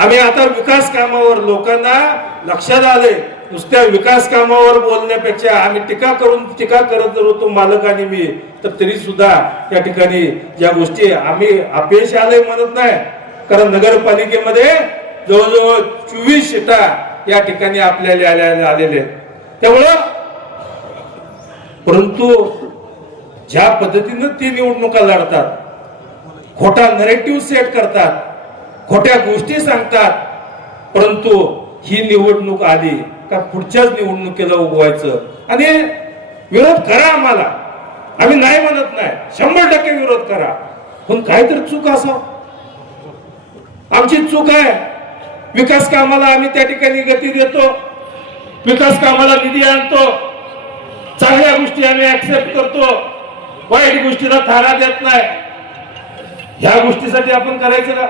आम्ही आता विकास कामावर लोकांना लक्षात आले, नुसत्या विकास कामावर बोलण्यापेक्षा आम्ही टीका करत जर होतो मालक आणि मी, तर तरी सुद्धा त्या ठिकाणी ज्या गोष्टी आम्ही अपयश आले म्हणत नाही, कारण नगरपालिकेमध्ये जवळजवळ 24 सीटा या ठिकाणी आपल्याला आलेल्या आहेत. त्यामुळं परंतु ज्या पद्धतीनं ते निवडणुका लढतात, खोटा नरेटिव्ह सेट करतात, खोट्या गोष्टी सांगतात, परंतु ही निवडणूक आली का पुढच्याच निवडणुकीला उभवायचं आणि विरोध करा आम्हाला, आम्ही नाही म्हणत नाही, 100% विरोध करा, पण काहीतरी चूक असावं. आमची चूक आहे, विकास कामाला आम्ही त्या ठिकाणी गती देतो, विकास कामाला निधी आणतो, चांगल्या गोष्टी आम्ही ऍक्सेप्ट करतो, वाईट गोष्टीला थारा देत नाही. ह्या गोष्टीसाठी आपण करायचं का?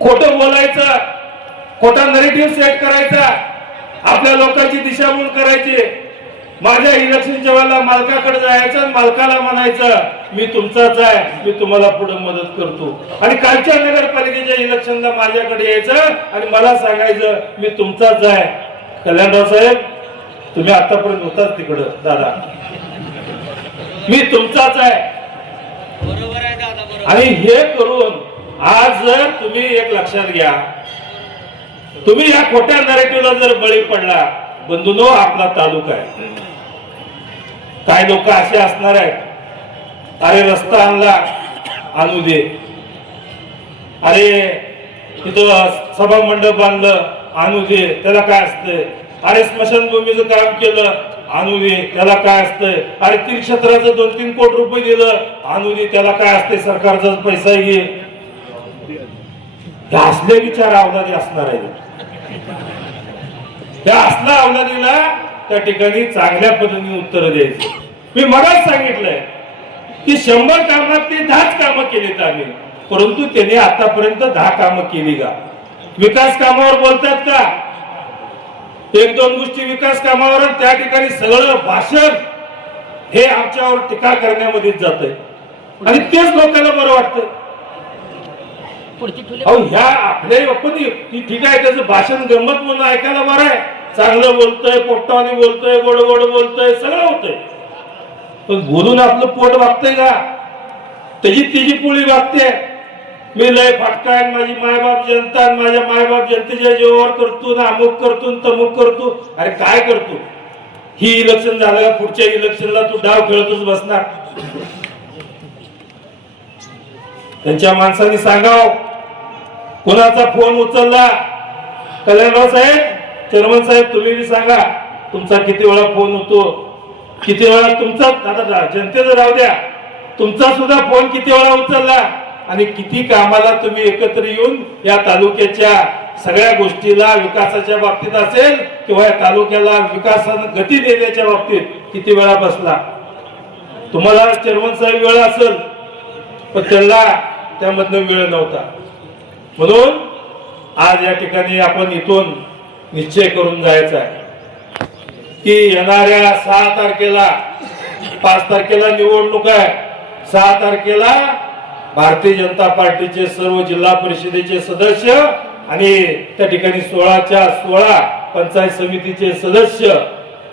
खोटं बोलायचं, खोटा नरेटिव्ह सेट करायचा, आपल्या लोकांची दिशाभूल करायची. माझ्या इलेक्शनच्या वेळेला मालकाकडे जायचं, मालकाला म्हणायचं मी तुमचाच आहे, मी तुम्हाला पुढे मदत करतो. आणि कालच्या नगरपालिकेच्या इलेक्शनला माझ्याकडे यायचं आणि मला सांगायचं मी तुमचाच आहे. कल्याणराव साहेब, तुम्ही आतापर्यंत होताच तिकडं दादा, मी तुमचाच आहे. बरोबर आहे दादा, बरोबर. आणि हे करून आज जर तुम्ही एक लक्षात घ्या, तुम्ही या खोट्या नरेटिव्हला जर बळी पडला, बंधूंनो, आपला तालुका आहे. काही लोक असे असणार आहेत, अरे रस्ता आणला आणू दे, अरे तिथं सभा मंडप बांधलं आणू दे, त्याला काय असतंय, अरे स्मशानभूमीचं काम केलं आणू दे, त्याला काय असतंय, अरे तीर्थक्षेत्राचं 2-3 कोटी रुपये दिलं आणू दे, त्याला काय असतंय, सरकारचा पैसा घे. हे असले विचार अवलादी असणार आहे. त्या असला अवलादीला त्या ठिकाणी चांगल्या पद्धतीने उत्तर द्यायची. मी मगाच सांगितलंय की 100 कामात 10च कामं केलीत आम्ही, परंतु त्याने आतापर्यंत 10 कामं केली का? विकास कामावर बोलतात का? 1-2 गोष्टी विकास कामावर, त्या ठिकाणी सगळं भाषण हे आमच्यावर टीका करण्यामध्येच जातंय आणि तेच लोकांना बरं वाटतं. ह्या आपल्या पण ठीक आहे, त्याचं भाषण गंमत म्हणून ऐकायला बरं आहे, चांगलं बोलतोय, पोटाने बोलतोय, गोड गोड बोलतोय, सगळं होतंय, पण बोलून आपलं पोट वागतंय का? त्याची पोळी वागते. मी लय फटकाय, माझी मायबाप जनता, माझ्या मायबाप जनतेच्या जीवावर करतो ना, अमुक करतो तमुक करतो. अरे काय करतो? ही इलेक्शन झालं, पुढच्या इलेक्शनला तू डाव खेळतच बसणार. त्यांच्या माणसांनी सांगाव, कोणाचा फोन उचलला? कल्याणराव साहेब, चेअरमन साहेब, तुम्ही सांगा तुमचा किती वेळा फोन होतो, किती वेळा तुमचा, आता जनतेचं राहू द्या, तुमचा सुद्धा फोन किती वेळा उचलला आणि किती कामाला तुम्ही एकत्र येऊन या तालुक्याच्या सगळ्या गोष्टीला विकासाच्या बाबतीत असेल किंवा या तालुक्याला विकासानं गती देण्याच्या बाबतीत किती वेळा बसला. तुम्हाला चेअरमन साहेब वेळ असेल, पण त्यांना त्यामधनं वेळ नव्हता. म्हणून आज या ठिकाणी आपण इथून निश्चय करून जायचा आहे की येणाऱ्या 6 तारखेला, 5 तारखेला निवडणूक आहे, 6 तारखेला भारतीय जनता पार्टीचे सर्व जिल्हा परिषदेचे सदस्य आणि त्या ठिकाणी 16च्या 16 पंचायत समितीचे सदस्य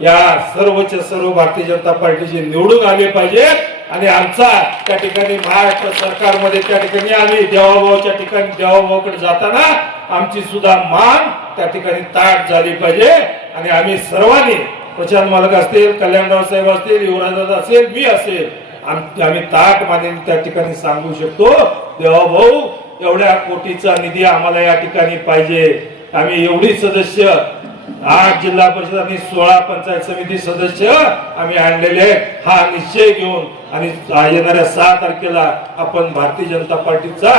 या सर्वच्या सर्व भारतीय जनता पार्टीचे निवडून आले पाहिजे. आणि आमचा त्या ठिकाणी महाराष्ट्र सरकारमध्ये त्या ठिकाणी आम्ही देवाभावाच्या ठिकाणी देवाभावाकडे जाताना आमची सुद्धा मान त्या ठिकाणी ताट झाली पाहिजे. आणि आम्ही सर्वांनी, प्रशांत मालक असतील, कल्याणराव साहेब असतील, युवराजदादा असेल, मी असेल, आम्ही ताट मानेने त्या ठिकाणी सांगू शकतो, देवाभाऊ एवढ्या कोटीचा निधी आम्हाला या ठिकाणी पाहिजे. आम्ही एवढी सदस्य 8 जिल्हा परिषद आणि 16 पंचायत समिती सदस्य आम्ही आणलेले, हा निश्चय घेऊन आणि येणाऱ्या 6 तारखेला आपण भारतीय जनता पार्टीचा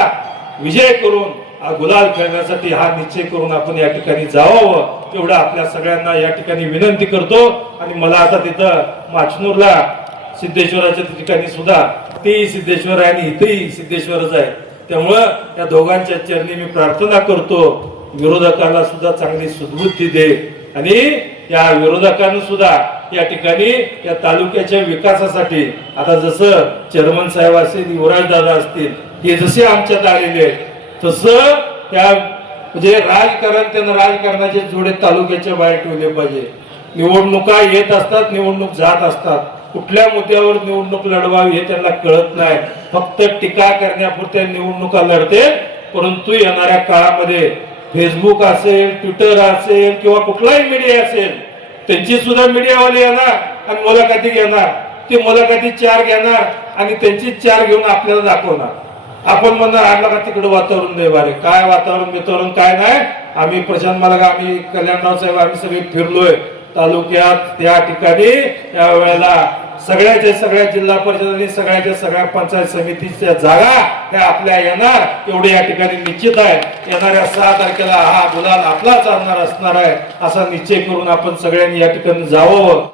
विजय करून गुलाल खेळण्यासाठी हा निश्चय करून आपण या ठिकाणी जावं, एवढं आपल्या सगळ्यांना या ठिकाणी विनंती करतो. आणि मला आता तिथं माचनूरला सिद्धेश्वराच्या ठिकाणी सुद्धा तेही सिद्धेश्वर आहे आणि इथेही सिद्धेश्वरच आहे, त्यामुळं या दोघांच्या चरणी मी प्रार्थना करतो, विरोधकांना सुद्धा चांगली सद्बुद्धी दे आणि या विरोधकांना सुद्धा या ठिकाणी या तालुक्याच्या विकासासाठी, आता जसं चेअरमन साहेब असतील, युवराज दादा असतील, हे जसे आमच्यात आलेले आहेत, तसं त्या म्हणजे राजकारण त्यांना राजकारणाचे जोडे तालुक्याच्या बाहेर ठेवले पाहिजे. निवडणुका येत असतात, निवडणूक जात असतात, कुठल्या मुद्द्यावर निवडणूक लढवावी हे त्यांना कळत नाही. फक्त टीका करण्यापुरत्या निवडणुका लढते. परंतु येणाऱ्या काळामध्ये फेसबुक असेल, ट्विटर असेल किंवा कुठलाही मीडिया असेल, त्यांची सुद्धा मीडियावाले येणार आणि मुलाखती घेणार. ती मुलाखती 4 घेणार आणि त्यांची 4 घेऊन आपल्याला दाखवणार. आपण म्हणणार आणलं का तिकडे वातावरण नाही बारे, काय वातावरण काय नाही. आम्ही प्रशांत मालगा, आम्ही कल्याणराव साहेब, आम्ही सगळे फिरलोय तालुक्यात. त्या ठिकाणी त्यावेळेला सगळ्या जिल्हा परिषद आणि सगळ्या पंचायत समितीच्या जागा ह्या आपल्या येणार एवढे या ठिकाणी निश्चित आहे. येणाऱ्या 6 तारखेला हा गुलाल आपला चालणार असणार आहे असा निश्चय करून आपण सगळ्यांनी या ठिकाणी जावं.